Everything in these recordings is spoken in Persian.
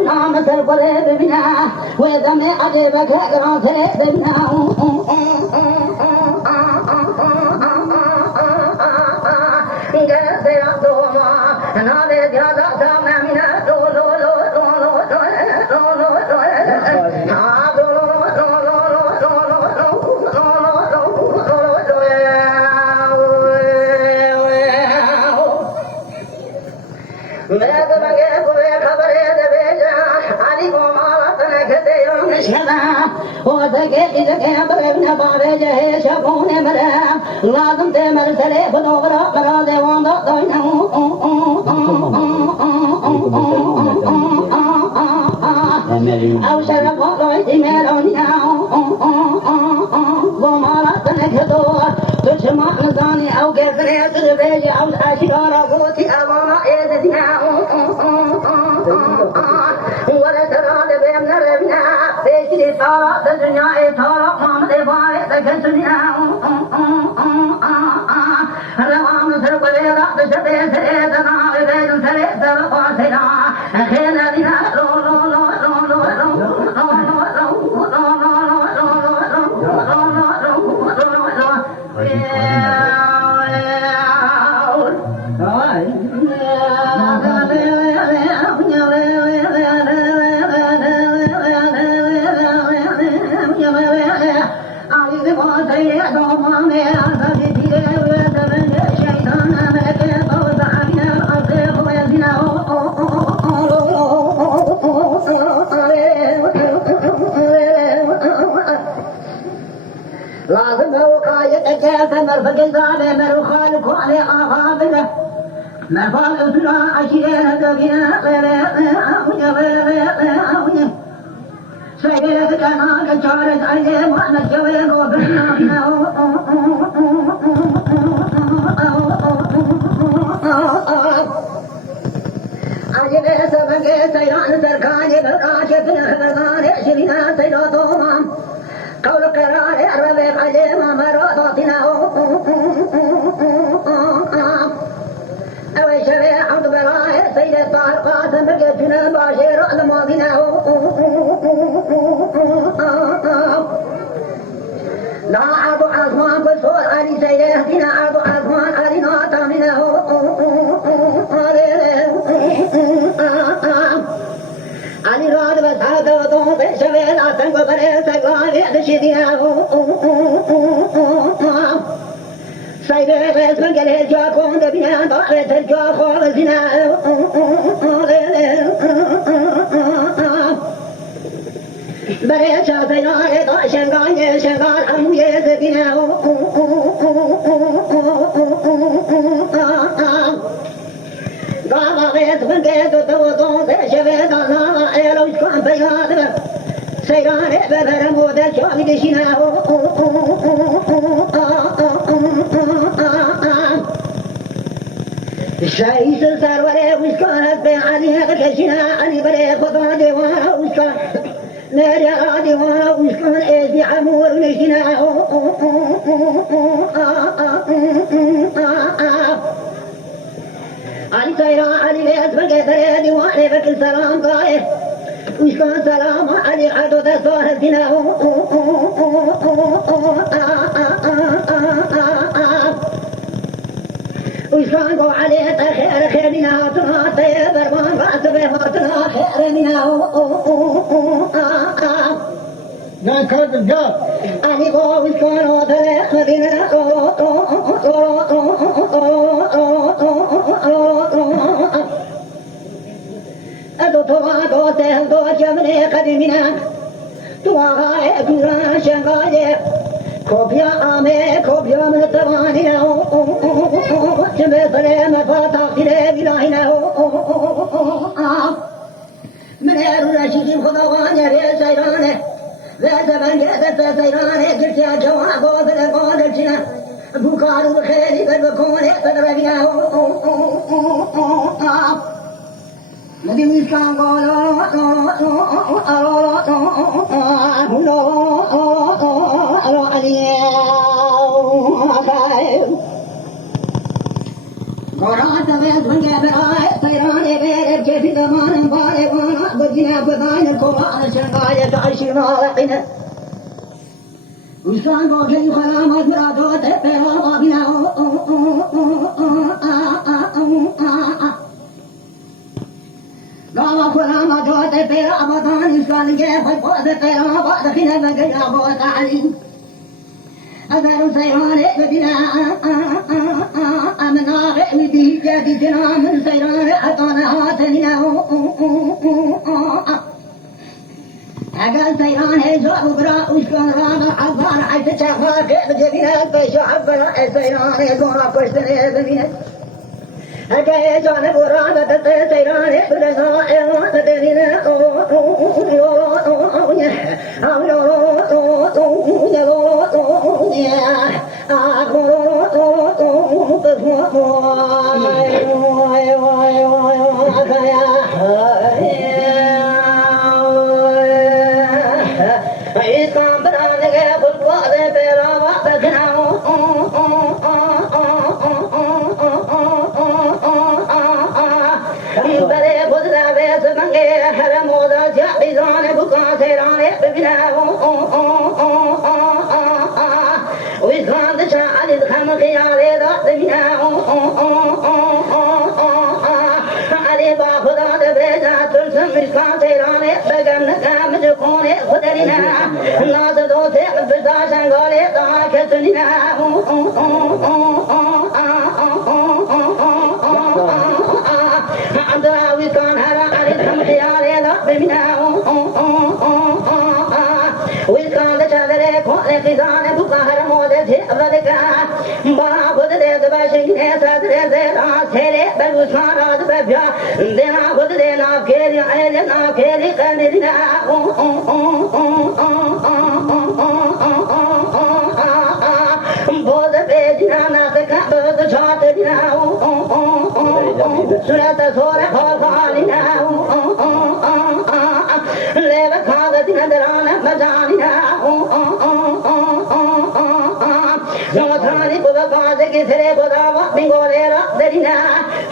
नाम सर परे बिना वे दमे अजे बखे करो थे बिना गए दो मां ना दे ज्यादा सा मैं मिना दो लो लो लो लो लो लो लो हां दो लो लो लो लो मेरे तो मगे कोई खबर दे भेजा आली को माला तने खते यो निशना ओ सके इजके बरे न पावे जे शकोने मरे लाजम ते मर सरे बदोगरा मरा दे वांदो दोइना औशर बोलोय दिमेरो नियाओ वो माला तने खतो दुश्मन जाने औ के करे तुझ भेज औ आशिकारा गोती आवाना ए दियाओ वरे धरा दे बेम नरे बिना बेचरी तारा दुनिया ए थारा माम दे बारे तक दुनिया रवाम सर बले रात छते से दना दे सरे दर पासेरा खेल दिना लो लो लो लो लो लो لازم هو قايد أجازة مرفق الزالة مروخان كوالي آغابنا مرفق الزنا عشيرين دقينا سيدة كنا كشارة عيدي محمد جويق وبرنا عجبه سبقه سيران سركاني بالقاشة خبرنا شبنا سيراتهم قول قرار الربيع عجيب مراتنا أوي شبيع عبد براء سيد الطاهر قاسم بقيتنا باشير الماضينا لا عرض عثمان بصور علي سيد اهدنا عرض عثمان علينا طامنا علي راد بسعد وطوط شبيل عسن وبريل سقوان يدشدنا سيدي بس من قال جاكون دبنا ضعت الجا خالصنا بريل شاطنا إضاء شنقان شنقان عمو يزبنا قام غيث من قيد وطوط شبيدنا إلو شكوان بياد سيران ببر مودا شاهد شناه الشايس سروري وشكوان بي عليها قدشنا علي بري خطا ديوانا وشكوان ناري ديوانا وشكوان إيدي عمور نشناه علي سيران علي بيت بقى فريدي وعلي بكل سلام قائه وشكون سلام علي عدو تصور الزنا وشكون قو علي خير خيرنا هاتنا طيب برمان رأس بهاتنا خيرنا نعم كارد الجاب علي قو وشكون وطريق مدينة أدو تواغو تهدو جمني قدمنا تواغا أكيرا شنغاية كوبيا آمي كوبيا من التوانينا جمع سلام فاتح كده بلاهنا من الرشيد خضوان يري سيرانه وزبان جهد سيرانه جرتيا جواب وزل قادرتنا بكار وخيري بالبكون تدربنا نبي مسلم قالوا بير كيف زمان باري وانا بدينا بدان القرآن شنقاية تعيشنا لقنا وشان بوجي خلامات مرادوت بيرا بنا قام خلامات دوت بيرا بدان شان كيف فوت بيرا بعد خنا بقيا بوت علي أذر سيران بدنا أمنا غيبي جديدنا من سيران أطانا هاتنا أقل سيران هجاب برا وشكون رانا عبار عيد شخاك بجبينك بشعب برا سيران يقول قشتني ببينك أكاي جانب رانا تتي سيران برسا إيران تتينا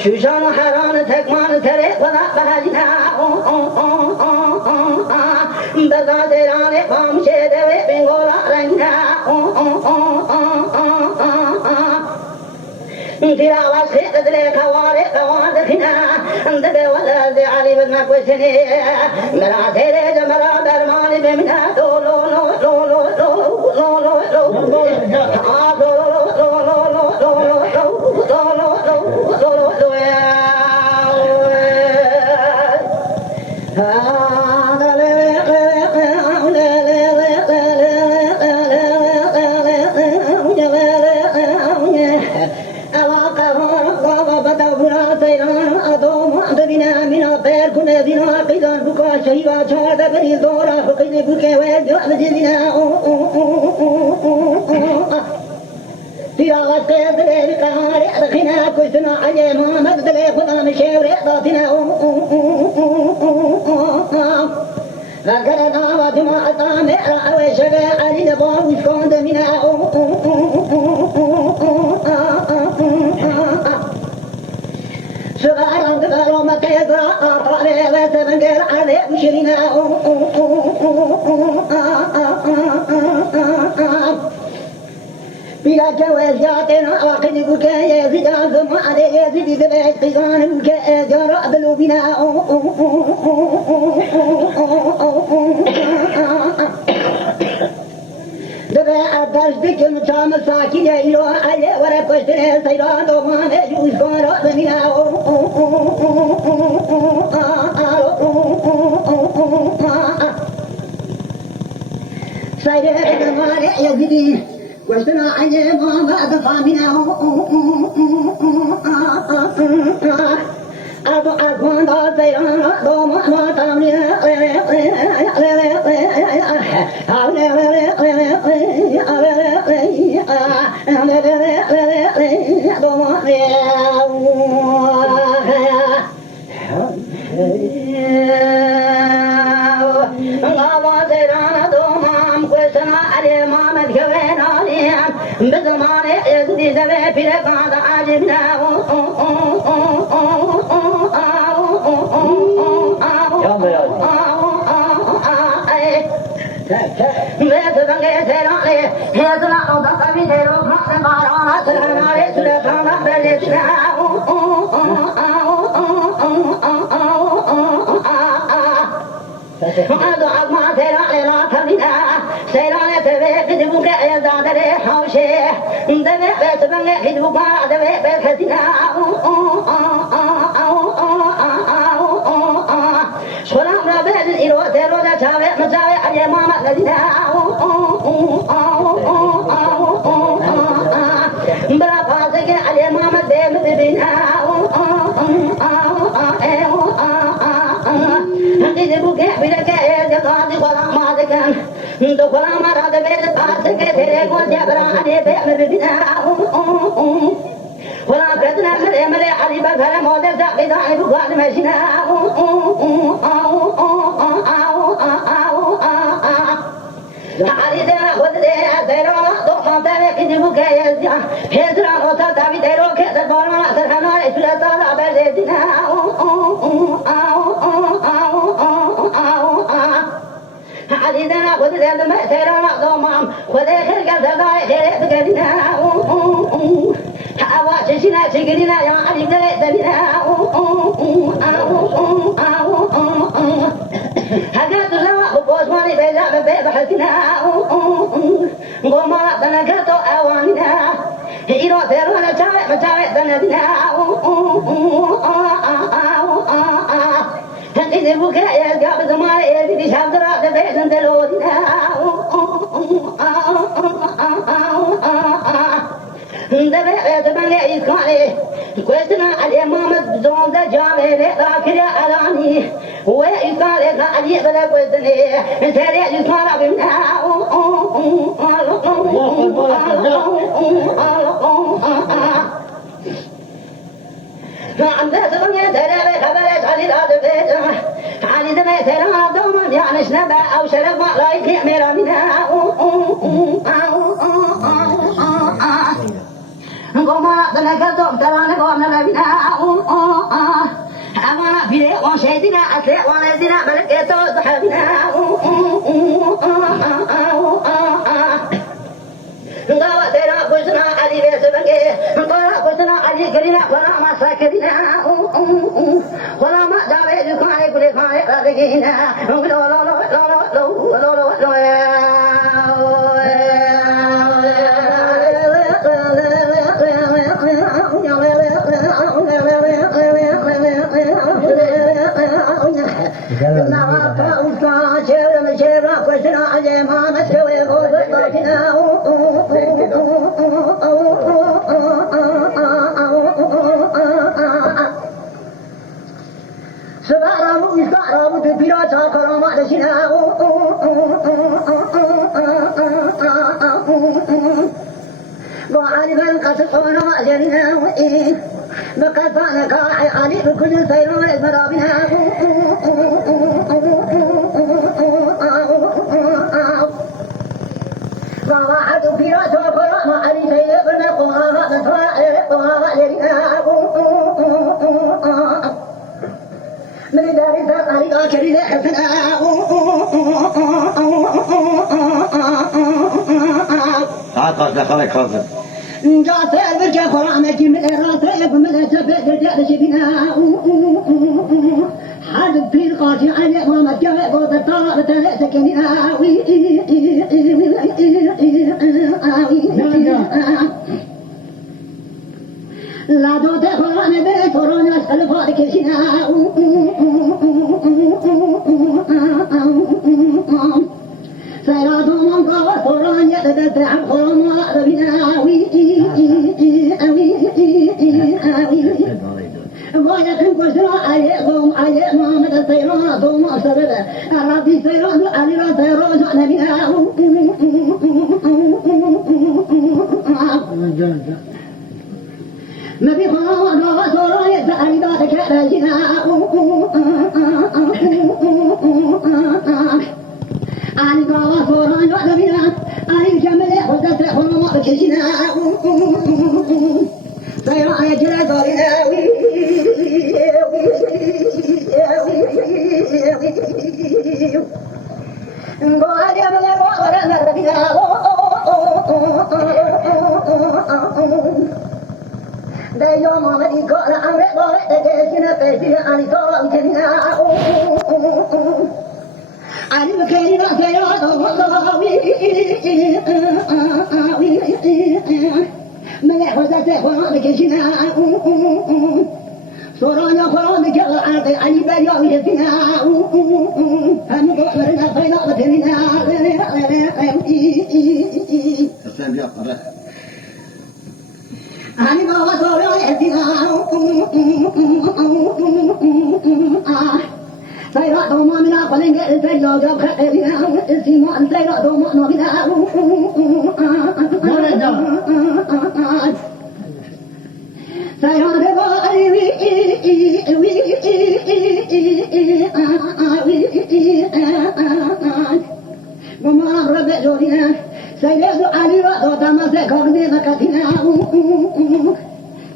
شوشان حران تكمان تري ولا بهجنا بدا تيران قام شدوي بنغولا رنگنا تلاوة خيط دلك واري قواد خنا دبي ولا زي علي بدنا كوسني مرا تيري جمرا درماني بمنا لو لو لو لو لو لو لو لو لو شيبا شهادة بني الدورة فقد بكي ويدعو بجبنا تلاوة قيد ذلك هاري أدخنا كشتنا علي محمد ذلك خدا مشيور إعطاتنا فكرنا وجماعة مئرا وشبع علي نبار وشكون دمنا سبحان الله ما كيدرا طالع وسبنجر على مشرنا بلا جواز جاتنا واقد بكايا زجاج ما عليه يزيد ذبح قيان بكاء جرى بلوبنا دبا أداش بكل مشام ساكين يلو عليه ورا كشتنا سيران دوما يجوز كورا بمنا سيران دوما يزيد كشتنا عليه ما بعد فامنا أبو أكون دايران دوما ما تامنا بزمان يزدي زبي في لقاء عجبنا bange serane hezla oda kavi dero khane marana sarare surana bele Ado agma serane la thamina serane teve kiduke ayadare haushe deve besbange kiduka deve besina Solam rabel iro tero da chave machave aye mama ladina Bra paase ke aye mama dem bibina Kiduke bilake jagadi kola madakan Do kola marade bel paase ke tere ko jabra ane be bibina Wala kadna mare mare ali bagara mode da bidani bugan mashina Ali de wode dero do mata ke dibu ke ya hezra ota davi dero ke da bana sarhana isla ta la bele dina Ali de wode de me dero do mam wode ke ga da ke ke dina Awa chishina chigirina ya ali de dina Hagatu lawa bos mani beja be bahtina Goma dana gato awanina Iro tero na chave chave dana dina Hadi buke ya gab zamare e di shabdra de bejan de lo dina Deve etmene iskale Kwesna ali Muhammad zonda javere akira alani Ve iskale ali bela kwesne Sere iskala bimna Anda sabanya dere khabare ali da de Ali de sera do man yani shnaba au sharab ma laiki mera mina Goma dana gato tarane goma na bina Amana bile wa shedina ase wa dina balketo habina Gawa tera kusna ali vesange Gora kusna ali garina gora ma sakirina Gora ma dave jukhane kule khane radgina lo lo lo lo lo lo lo lo بقطعنا علي بكل سيرون مرابنا وواحد في رأسه قرآن علي سيدنا قرآن من دار علي آخر حسنا تعال خليك خالد جات البركة قرآن من الراسة من الجبل شبنا حد في القاضي على ما مجا بود طلب تسكننا لا دود قرآن بيت قرآن أسأل فارك شنا سيراد من قوى قرآن يتدفع قرآن ربنا ويكن قسرا عليكم علي محمد السيران ثم أصدر الربي سيران علي سيران نبينا نبي خان وصورا يسأل ذاتك رجنا علي وصورا نبينا علي جمل خدت خلما كشنا سيران يجرى قرنا قال يا ملا قرنا Đây do mà mày có là ăn đấy đó đấy cái kia nó cái kia anh có làm thế nào anh mà cái đó đó mà lại hồi ra sẽ hồi nó cái gì nào rồi nó có nó cái anh bây giờ cái gì nào anh có là nó phải nó thế nào Sen yap hadi. anh có rồi cái gì nào sai đó đâu mà mình có nên cái sai lo cho khách đi nào xin mà sai đó đâu mà nó đi nào sai đó cái đó mà ra bé rồi nè sai đó anh đó ta mà sẽ không đi mà cái nào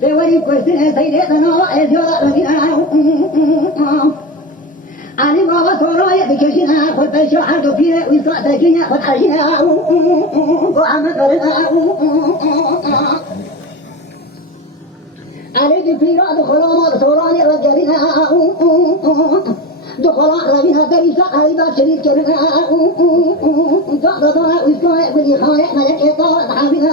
để vậy quay xin sai đó nó ấy rồi đi nào anh mà thôi cái gì nào phải phải cho anh cái gì uy tín cái gì nào phải cái gì nào có anh cái nào anh cái gì đó thôi mà thôi này là cái gì nào دخلاء ربنا دريسا علينا شريك كبنا دعنا وإسماء بني خالق ملك إطاء حبنا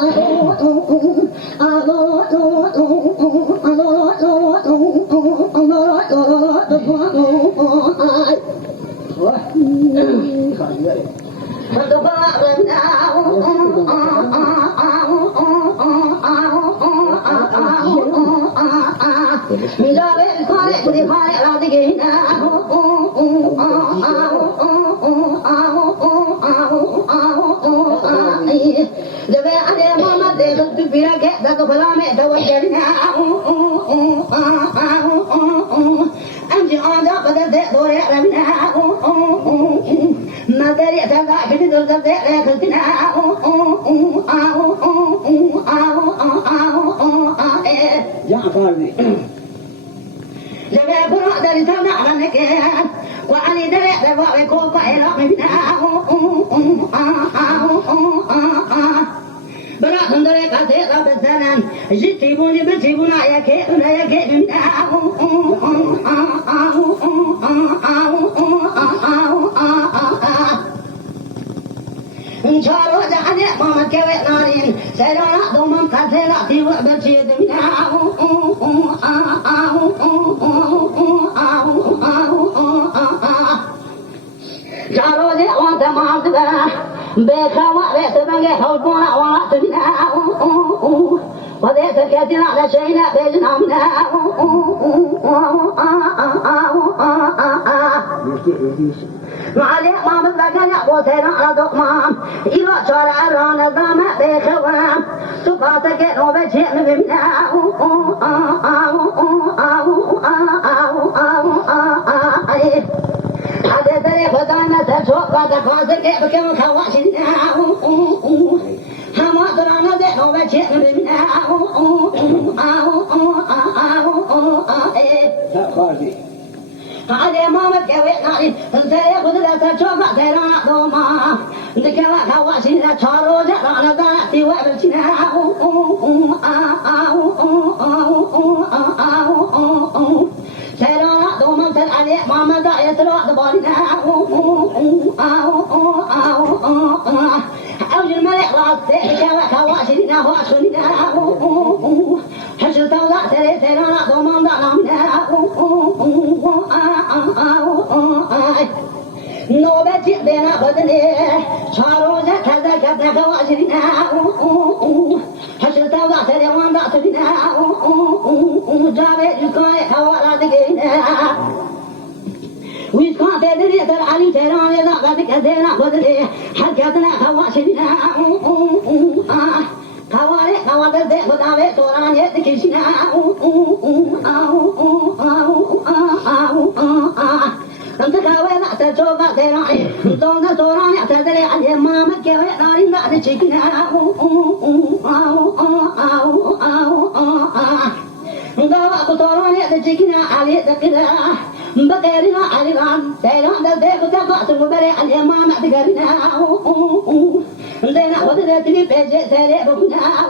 Then I was at the bed, said it now.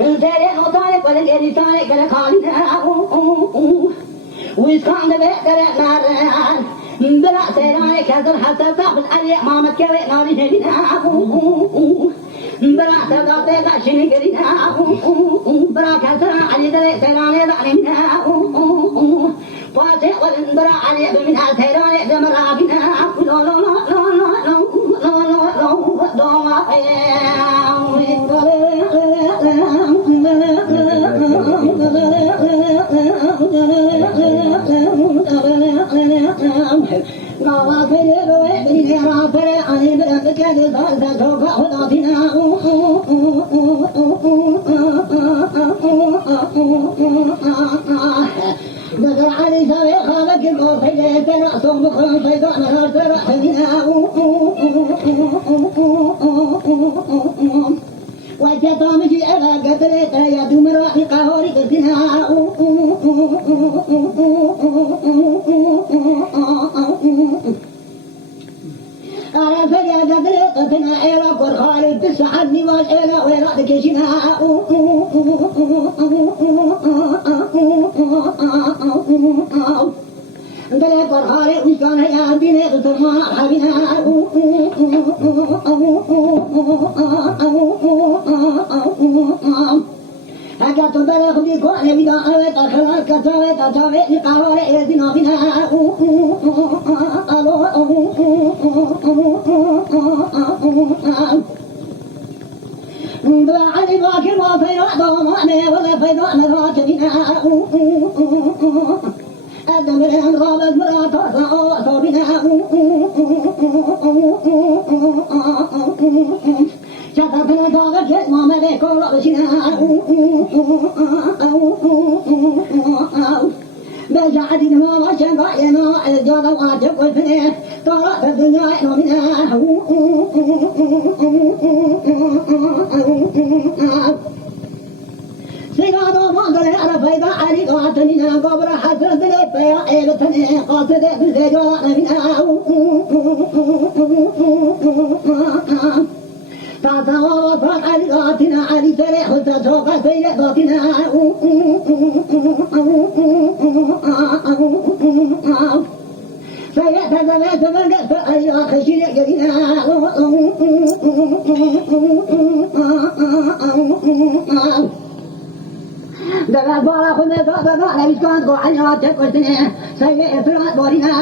There no time for the any time gonna call it now. We found the bed that but I said I can't have the top and I let Mama carry it now. But I said I think I shouldn't get it now. But I can't I didn't say on it now. But it wasn't but I didn't say on it them now. No, no, no, no, no, no, no, no, وجدامجي أنا قدرت يا دمر قهوري قدنا أنا فجأة قدرت قدنا إلى قرخال بسعدني والإلى وإلى كشنا قال قرخال وكان يا بني قدما حبنا أجت بلغ بكون بدا أوت أخلاق كتاوت أتاوت نقارة إذن بنا علي باكر وفيرا ضمانه ولا فيرا نرات بنا أدم الهم غابت مرات صابنا شطرنا داغت ما ملك رأسنا بجعدنا ما شبعنا جاد وعجب والفنه طارت الدنيا منها سيغادو مانغل عرفيدا علي قاتلنا قبر حسرت لفيا إلتني قاتل بالزجاء منها تاتوا وفاق علي قاتنا علي سريح وتشوق سيلاتنا سيأتزمت من قصر أيها خشير قرينا دغال بارا خذ دغال على بيسكون قو على تكوتني سيء فرات بورينا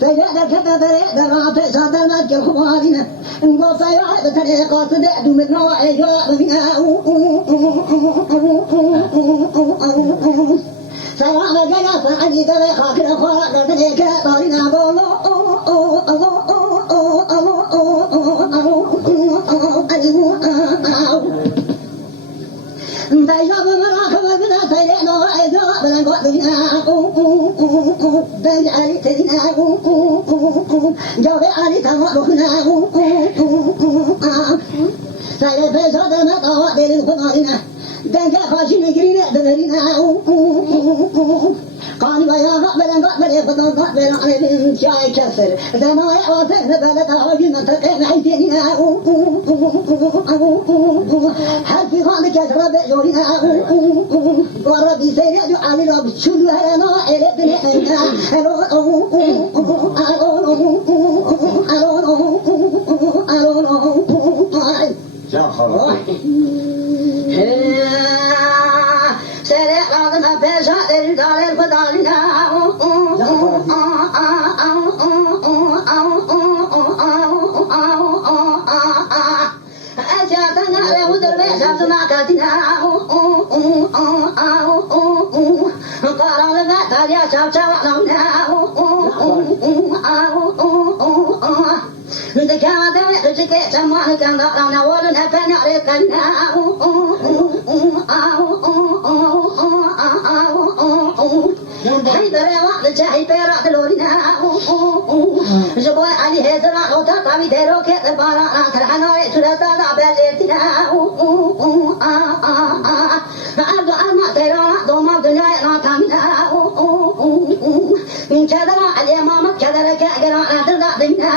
سيئ كذا دغات صدمت كخوارنا نقول سيئ بطريقة صدق من نوع جواب بنا سيئ جلس عني دغال خاكر خواك ذلك طارنا بولو دايما مراقبة بنا سيئنا إذا بلن قدنا داي علي تدنا جاوب علي تمرخنا سيئ فيصد مطاوة للخنارنا دنجا خاشين جرينا دبرنا قالوا يا قبل قبل على شاي كسر دماء وثن بلد عجل تقين عيتنا حسي خالك يشرب جورنا وربي سيد علي رب شل لنا إلى سرع عظم بشاء الدار الفضالنا أجاتنا له دربي شمس معكاتنا قال لنا تاليا شاب شوعنا ذكاء دمي رجك سمعنا كان ضعنا ولنا فنعرفنا حيدر وقت جاي بيرا دلورنا جبوي علي هزرا أوتا تامي ديرو كتبارا كرحنا سرتا دابلتنا أرض أما تيرا دوما دنيا ناتامنا كذا علي ماما كذا كأجرا أدرا دينا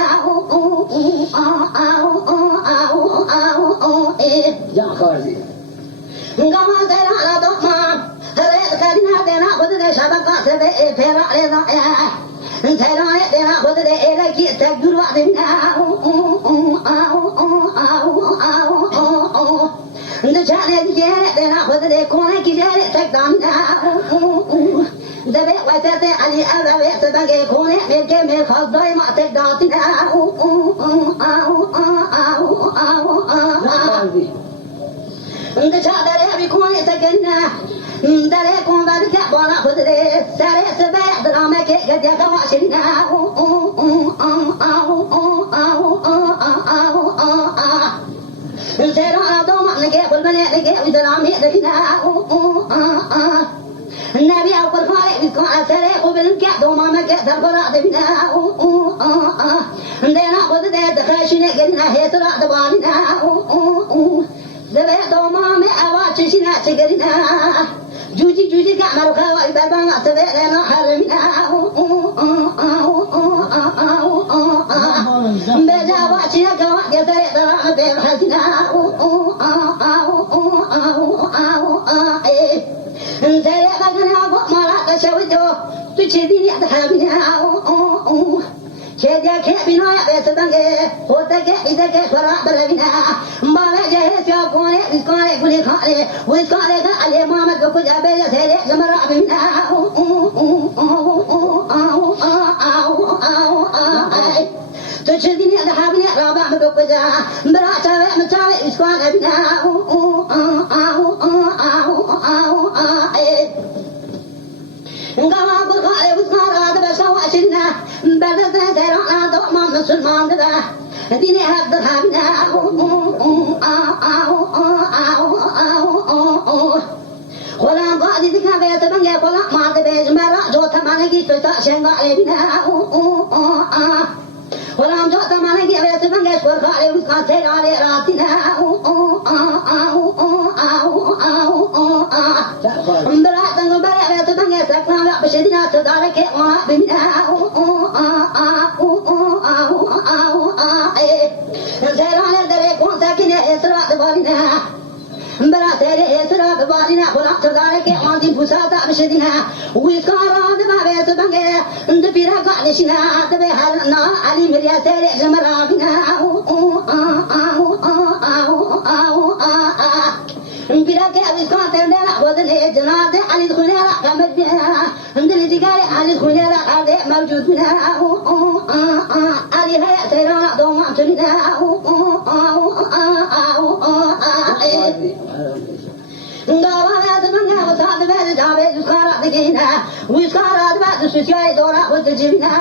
يا خالي Gama tera la doma, hare kadina tera bodde shabaka sebe tera le na ya, tera le tera bodde ele ki te guru adina, the chane jere tera bodde kone ki jere te damna, the be wate ali ala be te dange kone me ke me khadai ma te datina, the chadare bikone tagana dare kon da ke bona khudre sare sabe drama ke gadya ka washina zero do man ke bulbane ke drama dina nabi akbar khare bikon asare qubel ke do mama ke darbara dina dena khudre dakhashine gena hetra dbalina زبيت ومامي أواجه شنا تجرنا جوجي كامل خواي بابا سبينا حرمنا بجا واجه كوا جزر ترى بحسنا زي بجنا بمرا تشوجو تشدي أتحبنا شجع كبينا بسدانه هوتا كإذا كفرا بلبنا ما جهز يا كونه إسكانه كله خاله وإسكانه كأله ماما كوجا بيجا سيره جمرا بنا تشديني أذهبني رابع مكوجا برا شاوي مشاوي إسكانه بنا Gama burkhare busmara da bashawashina badda zara da ma musulman da dine hadda habna ولا قاعد ذكر بيت بنجا ولا ما تبيج مرا جو تمانجي تتا شنغا لبنا ولا جو تمانجي بيت بنجا شور قال وكاتر على راتنا برات نبرة بيت بنجا سكنا بشدنا تدارك ما بمنا زرعنا دريكون ساكنة إسراء دبارنا براتري إسراء دبارنا ولا تدارك ما دي بساطة بشدنا ويسكارا دبا بيت بنجا دبيرا قالشنا دبهرنا علي مريا سيري جمرابنا بيرا كأبيسكان تندنا بدل جناد علي الخنيرة كمدنا عندنا جيكاري علي الخنيرة علي موجودنا علي هيا سيرانا دوما تلنا Gawala danga wasad bed jabe uskara digina uskara bed susiyai dora udjibna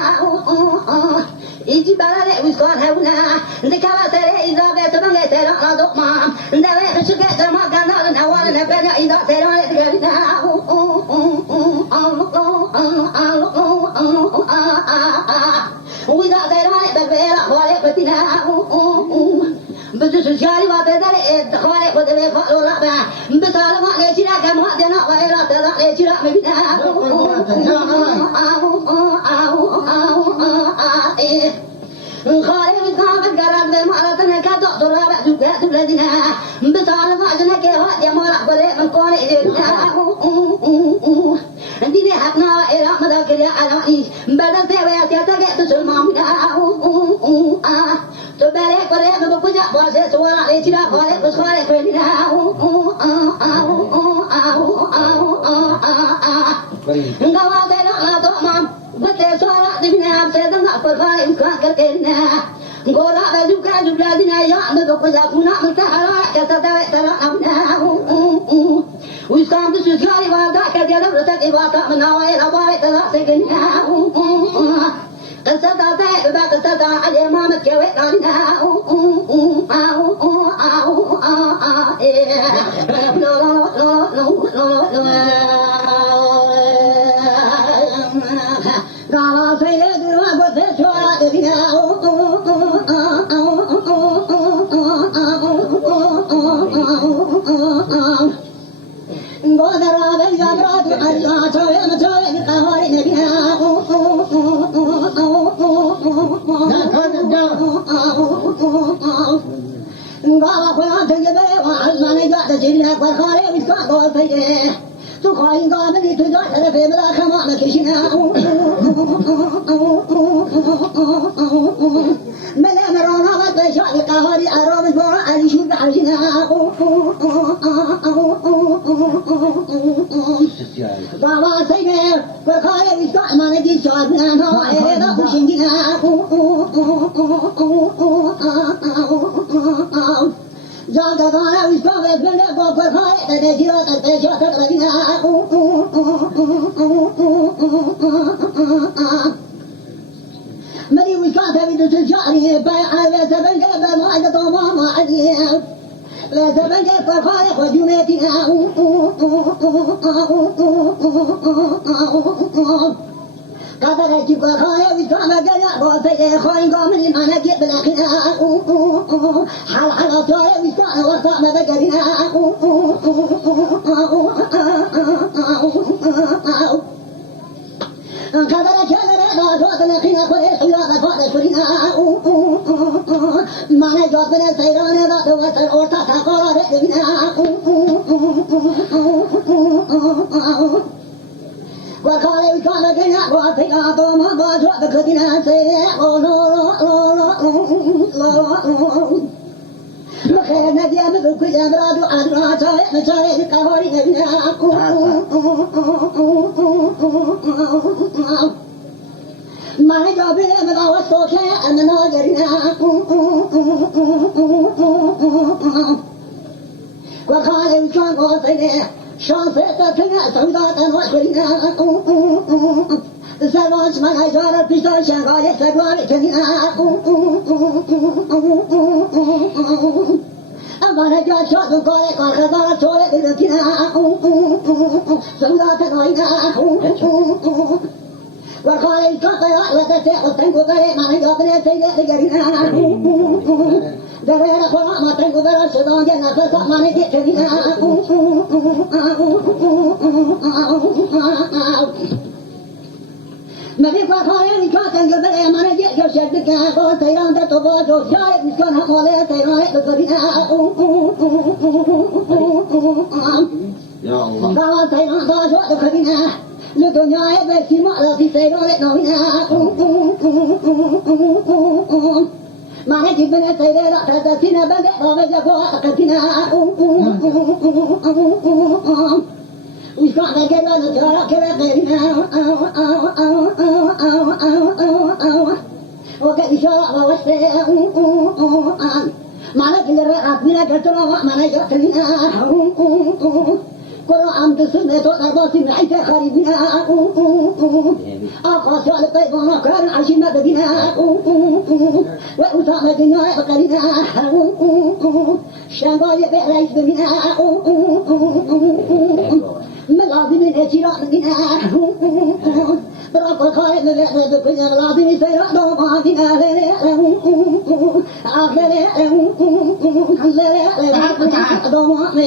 iji barale uskar hauna ndikala tere iza bet danga tere adoma ndawe shuke jama kana nawal na bega iza tere digina وإذا ذرائع بالبيرة خالق بتنا بدوس الشاري وتدري خالق بدري فلو ربع بطالب ما نجينا كم هذنا غيره ترى نجينا مبينا خالق بتنام الجراد بالمعرضنا كدو ترى جوجات بلادنا بطالب ما جنا كه يا مرا بري من كون إيدنا عندي حقنا إلى مذاكر يا علاني بدل تبعت يا تجت تسلمنا تبارك بريء بكوجا باسه سوارا ليشلا خالق بس خالق بيننا غوا ترى لا دوما بده سوارا دبنا سيدنا فرخاي كان كتنا غورا بجوكا جبلادنا يا بكوجا كنا متحرا كتدا ترى امنا ويسام تسوساري وادا كديا رتك واتا مناوي رباي ترى سكنا قصدا تاي قصدا علي مامك كوي قالنا गावा से दुर्वा को से छोड़ा दिया गोदरा बल जागरा अल्लाह छोए मछोए कहानी नदिया गावा को आते बे अल्लाह ने जात जिन्ना पर खाले इसका गोल थे तू खाएगा नहीं तू जात रे बेबला खमा न किशना मैंने मरोना बात शादी कहानी आराम जोड़ा अली शुद्ध आशिना बाबा सही पर खाले इसका माने की स्वाद ना है ना खुशिंगिना जागा गाना इसका वेदने को पर खाए तेरे जीवा करते छोटा लगना मेरी उसका था भी तो जारी है पे आवे सबन के बमाज तो मामा अजी ले सबन के पर खाए को जुने थी कादर की को खाए उसका मगया बहुत है खाए गामनी माने के बलाखना हाल हाल तो है उसका वसा मगरिना कादर चले रा जोत ने खिना करे सुला का फादे सुरिना माने जोत ने सैराने दा तो वसर ओटा था कोरा रे बिना वखाले उठाना गया बात है तो मां बाजो दखदिना से ओ लो लखे नदिया में कुछ जबरा जो अल्लाह चाहे चाहे कहानी नदिया माने जो भी में बावा सोचे अनना गरिना वखाले उठाना बात है शांत तथना सौदा तनवरिना सर्वांश मनाई द्वारा पिता शंगाले सर्वारे चनिना अमाना जो शोध कोले कोलकाता छोड़े दिलकिना सौदा तनवरिना वखाले काता लते तंगो करे माने जो अपने से गरिना दरेरा कोला मातन को दरा सदांगे नफस माने के चनिना मेरे पाखाए निका तंगे बरे माने के जो शब्द क्या को तेरा तो वो जो जाए इसको ना बोले तेरा तो करिना या अल्लाह गावा तेरा तो जो करिना ले दुनिया है बेसी माला दी तेरा ले नोना माने जिबने तेरे रात तसीना बंदे बाबे जगो कतिना उसका लगेगा न जरा के लगेगा ओके इशारा वास्ते माने कि रे आदमी ने करतो माने जो तलीना कोरो आम तो सुने तो दरबासी में ऐसे खरीदना आखा साल पे बना कर आशिना दीना वे उठा में दुनिया है करीना शंगाले पे राइस दीना मैं लाज़िमी ने चिरा दीना तरफ खाए में तो कुछ लाज़िमी से दो बादीना ले ले आखिर ले दो में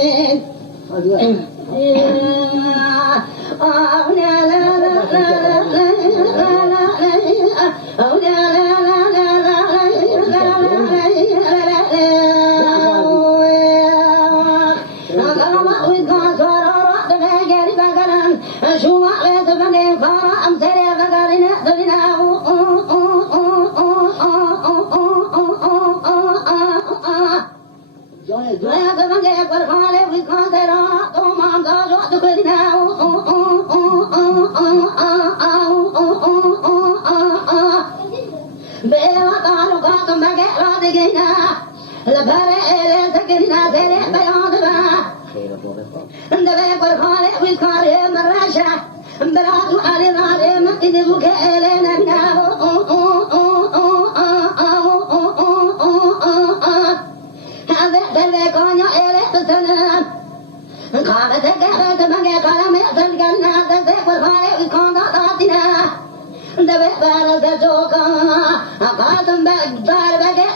Kala دبه برز جوکا قاسم بگذار بگه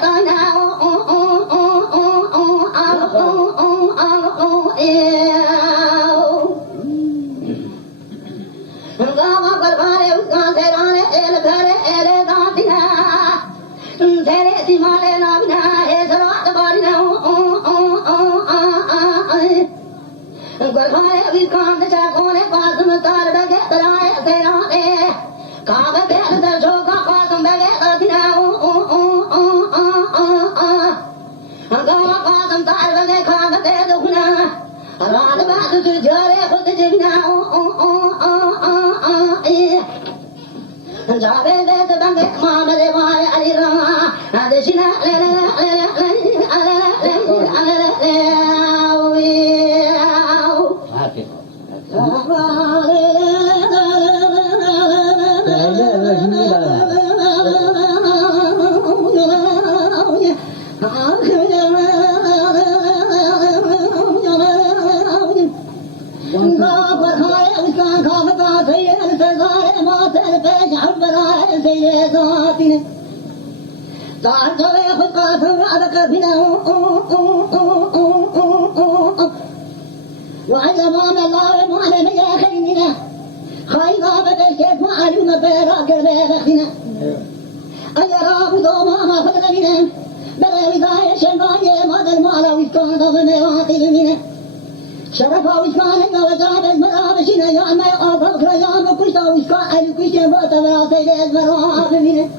شرفا وشكان وزاد المرابشين يا ما يقاطع كريان وكشتا وشكان الكشتا وتبع سيد المرابشين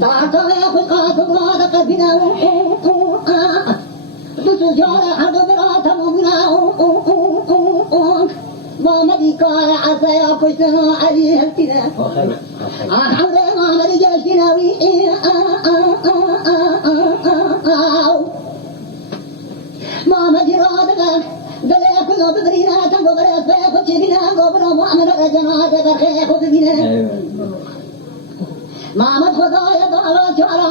تعطى ياخذ قاطع الله قبنا بسجارة حد براتا مبنا ما مدي قال عسى يا كشتا عليه الكنا الحمد ما مدي جاشنا وي ما مدي رادك بلا كل بدرينا تنقبر فيك وشبنا قبر محمد رجنا تبخيك وبنا ما مد خدايا دارا شعرا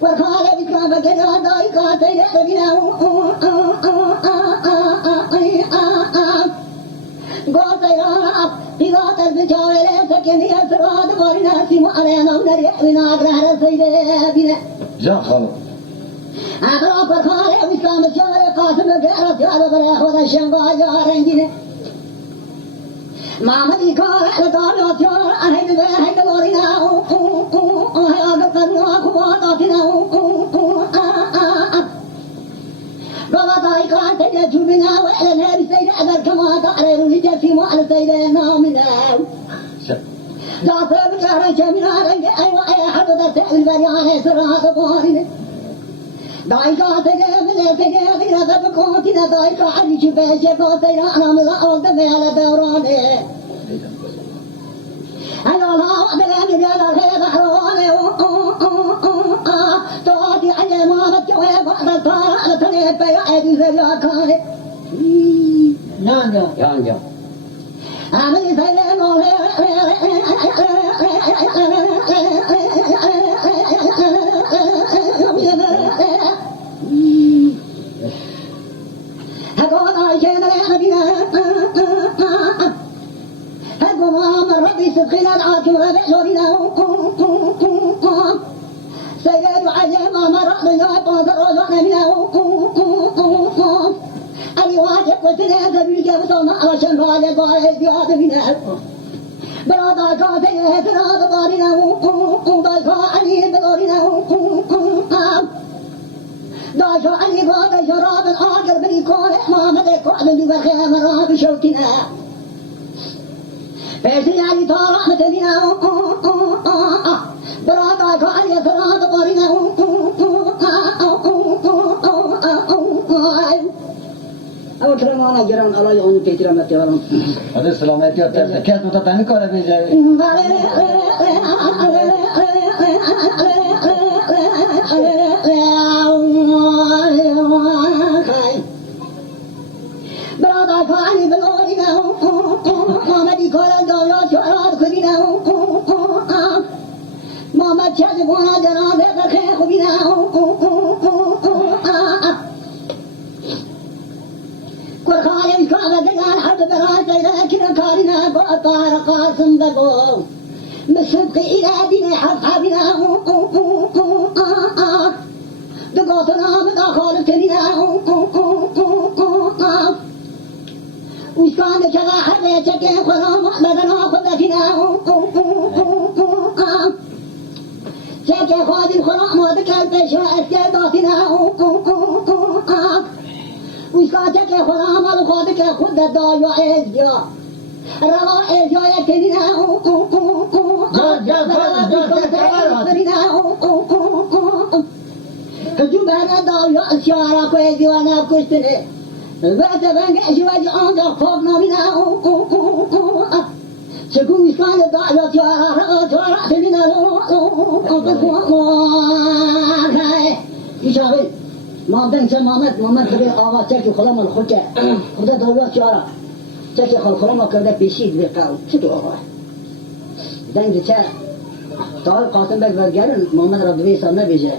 ورخال بكرا بكرا دايكا تيرا بنا قوتيرا بغات البجاوة سكني أسراد بارنا سيما علينا ونريح بنا أقرار سيدة بنا جا خالو أقرأ فرخالي وإسلام الشارع قاسم الجارة جعل بريخ وذا الشنبا جارين جنة مامدي كار لطال وطيار أهيد بهيد لورينا أهيد قرنا خواتاتنا بغضاي كان سيدة جبنا وإلى نهر سيدة أدر كما تعرر لجسي وعلى سيدة نامنا ذات بجارة جميلة رنج أيوة أي حد ذا سعل بريان سرها بارنا دايكا تجا من تجا بينا بكوتنا دايكا علي شبه شبه أنا ملا أولد على دورانه أنا لا أقدر أن يلا غير حرانه تواتي على ما متجوه بعد الطار على تني بيعد زيا كانه يانجا أنا سيلنا سبقنا العاكم بشرنا سيد علي ما مرض يا طاهر وزعنا أي واجب وسنة بالجبس ومعرشا بعد ضايد يا دمنا برادا كاسيه تراد بارنا ضايفا علي بدورنا ضايفا علي بعد شراب الآخر بريكون ما مدك وعد بخير مراد شوكنا فيسي علي طارح متلنا برادا كاسيه تراد بارنا أو ترى جران الله يعون تيجرا متيارم. هذا السلامات يا ترى كيف تتعني كذا بيجي. برادا كاني بلورينا ما مدي كلا دولة شعار خدينا ما ما تشجبونا جران بخير خدينا قرخان كذا دجال حد براسي لكن كارنا بطار قاسم بقو مسبق إلى دين حبنا بقاتنا من أخالتنا وكان كذا حبيتك خلام بدنا خذتنا شك خادم خلام ما ذكر بشاء استعدادنا وكان كذا خلام الخادك خد الدايا إزجا روا إزجا يكننا جبنا دايا إشارة كويس وانا كشتني بعد بنجح جواج عندك فوقنا بنا سكون كان دايا إشارة سننا إشارة ما بنسى محمد كبير آغا تركي خلام الخلقة خدا دايا إشارة تركي خلام كذا بيشيد بقاو شتو آغا دنج تا طال قاسم بك برجال محمد ربي صلى بيجي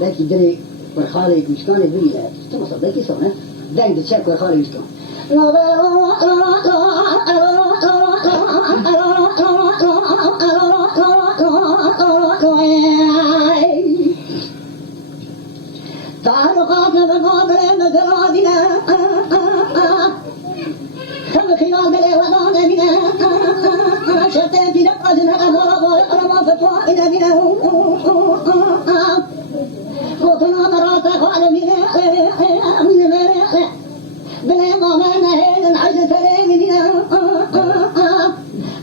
ذاك يدري برخالي مشكان يدري لا تصدق يسمع دنج تا برخالي مشكان تعالوا قاتل بقاتل مزرادنا خلق خيال بلي وضعنا بنا شتى في نقدنا أما فتوائنا بنا قوتنا مرات قال بنا من بنا مامنا هيدا الحج سليمنا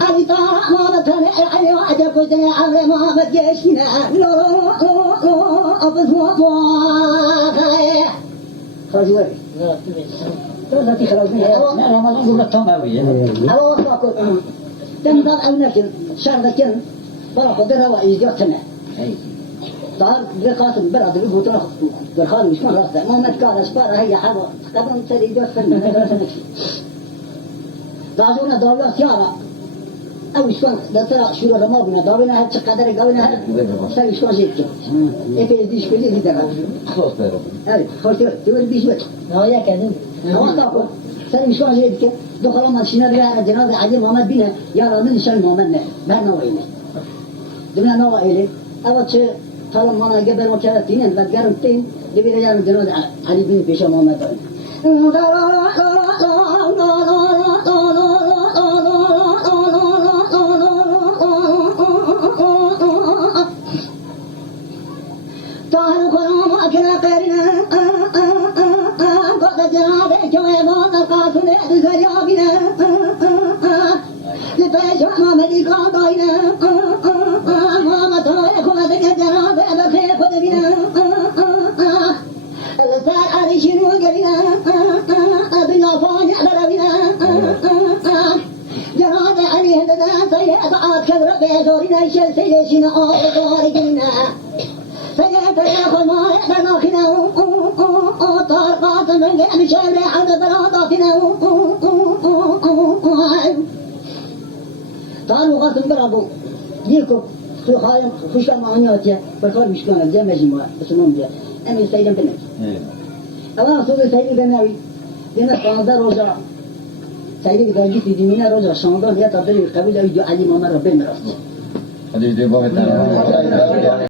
أبي طارق مامتنا علي وعجب وجنا عمر مامت جيشنا أبس خرج وري لا تخرج منها لا ما نقول الطماوية على وقتك تم ضل أونك شر كن برا قدرة وإيجاتنا طار بقاسم برا دبوا ترى برخال مش مرة ما متكار أسبار هي حوا قبل تري إيجاتنا دعونا دولة سيارة أو شلون ده ترى شو رمى بنا دعونا هاد قدر قوينا سوي شلون زيت إيه بيش كل اللي ده خلاص بيرو أي خلاص تقول بيش بس هو كذا أوقفوا سلم شو زيد كده دخلوا ماشينا رجع جنازة عجيب محمد بينا يا رامين شل محمد ما نوعينه دمنا نوعيله أول شيء طالما ما قبل ما كانت تين بتقارن تين دبي رجع جنازة علي بن بيشا محمد تعالوا كلام أكنا قرنا قد جنابه جوابان القاسم الزريابنا لبيش محمد قاضينا ما تايكم ذك جنابه بخير خدبنا الزار علي شنو قبنا بنا فاني دربنا جنابه علي هدنا سيئة كبر بيزورنا شل سيشنا أوضارقنا سيئة ياخذ ما يحبنا خنا طارقات من قام شامل حد بلاطاتنا طاروا قاسم برابو ديكو خو خايم خوش معانياتيا بكار مشكلة جمع جماعة اسمهم جا أنا سيدنا بنك أنا صوت سيدنا بناوي دينا قاندار روزا سيدنا كتاجي في دينا روزا شاندار يا تبدي قبل جو علي ماما ربنا راست هذه دي بابتنا